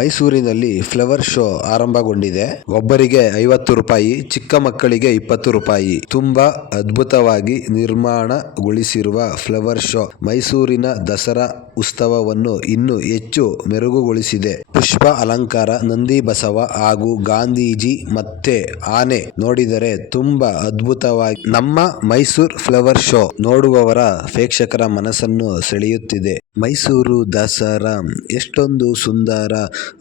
ಮೈಸೂರಿನಲ್ಲಿ flower show ಆರಂಭಗೊಂಡಿದೆ. ಒಬ್ಬರಿಗೆ 50 ರೂಪಾಯಿ, ಚಿಕ್ಕ ಮಕ್ಕಳಿಗೆ 20 ರೂಪಾಯಿ. ತುಂಬಾ ಅದ್ಭುತವಾಗಿ ನಿರ್ಮಾಣಗೊಳಿಸಿರುವ ಫ್ಲವರ್ ಶೋ ಮೈಸೂರಿನ ದಸರಾ ಉತ್ಸವವನ್ನು ಇನ್ನೂ ಹೆಚ್ಚು ಮೆರುಗುಗೊಳಿಸಿದೆ. ಪುಷ್ಪ ಅಲಂಕಾರ, ನಂದಿ ಬಸವ ಹಾಗೂ ಗಾಂಧೀಜಿ ಮತ್ತೆ ಆನೆ ನೋಡಿದರೆ ತುಂಬಾ ಅದ್ಭುತವಾಗಿ ನಮ್ಮ ಮೈಸೂರು ಫ್ಲವರ್ ಶೋ ನೋಡುವವರ ಪ್ರೇಕ್ಷಕರ ಮನಸ್ಸನ್ನು ಸೆಳೆಯುತ್ತಿದೆ. ಮೈಸೂರು ದಸರಾ ಎಷ್ಟೊಂದು ಸುಂದರ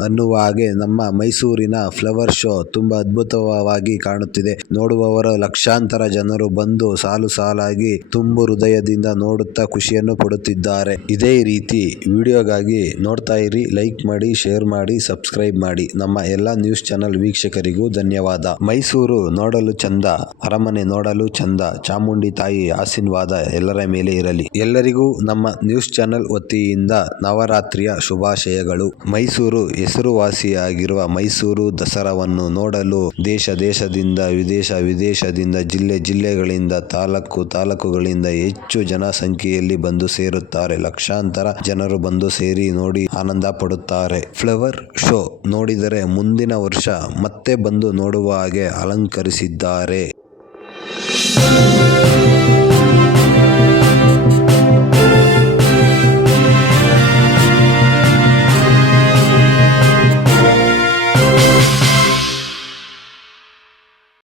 ಅನ್ನುವ ಹಾಗೆ ನಮ್ಮ ಮೈಸೂರಿನ ಫ್ಲವರ್ ಶೋ ತುಂಬಾ ಅದ್ಭುತವಾಗಿ ಕಾಣುತ್ತಿದೆ. ನೋಡುವವರು ಲಕ್ಷಾಂತರ ಜನರು ಬಂದು ಸಾಲು ಸಾಲಾಗಿ ತುಂಬು ಹೃದಯದಿಂದ ನೋಡುತ್ತಾ ಖುಷಿಯನ್ನು ಪಡುತ್ತಿದ್ದಾರೆ. ಇದೇ ರೀತಿ ವಿಡಿಯೋಗಾಗಿ ನೋಡ್ತಾ ಇರಿ. ಲೈಕ್ ಮಾಡಿ, ಶೇರ್ ಮಾಡಿ, ಸಬ್ಸ್ಕ್ರೈಬ್ ಮಾಡಿ. ನಮ್ಮ ಎಲ್ಲ ನ್ಯೂಸ್ ಚಾನೆಲ್ ವೀಕ್ಷಕರಿಗೂ ಧನ್ಯವಾದ. ಮೈಸೂರು ನೋಡಲು ಚಂದ, ಅರಮನೆ ನೋಡಲು ಚಂದ. ಚಾಮುಂಡಿ ತಾಯಿ ಆಶೀರ್ವಾದ ಎಲ್ಲರ ಮೇಲೆ ಇರಲಿ. ಎಲ್ಲರಿಗೂ ನಮ್ಮ ನ್ಯೂಸ್ ಚಾನೆಲ್ ವತಿಯಿಂದ ನವರಾತ್ರಿಯ ಶುಭಾಶಯಗಳು. ಮೈಸೂರು ಹೆಸರುವಾಸಿಯಾಗಿರುವ ಮೈಸೂರು ದಸರಾವನ್ನು ನೋಡಲು ದೇಶ ದೇಶದಿಂದ, ವಿದೇಶ ವಿದೇಶದಿಂದ, ಜಿಲ್ಲೆ ಜಿಲ್ಲೆಗಳಿಂದ, ತಾಲೂಕು ತಾಲೂಕುಗಳಿಂದ ಹೆಚ್ಚು ಜನಸಂಖ್ಯೆಯಲ್ಲಿ ಬಂದು ಸೇರುತ್ತಾರೆ. ಲಕ್ಷಾಂತರ ಜನರು ಬಂದು ಸೇರಿ ನೋಡಿ ಆನಂದ ಪಡುತ್ತಾರೆ. ಫ್ಲವರ್ ಶೋ ನೋಡಿದರೆ ಮುಂದಿನ ವರ್ಷ ಮತ್ತೆ ಬಂದು ನೋಡುವ ಹಾಗೆ ಅಲಂಕರಿಸಿದ್ದಾರೆ.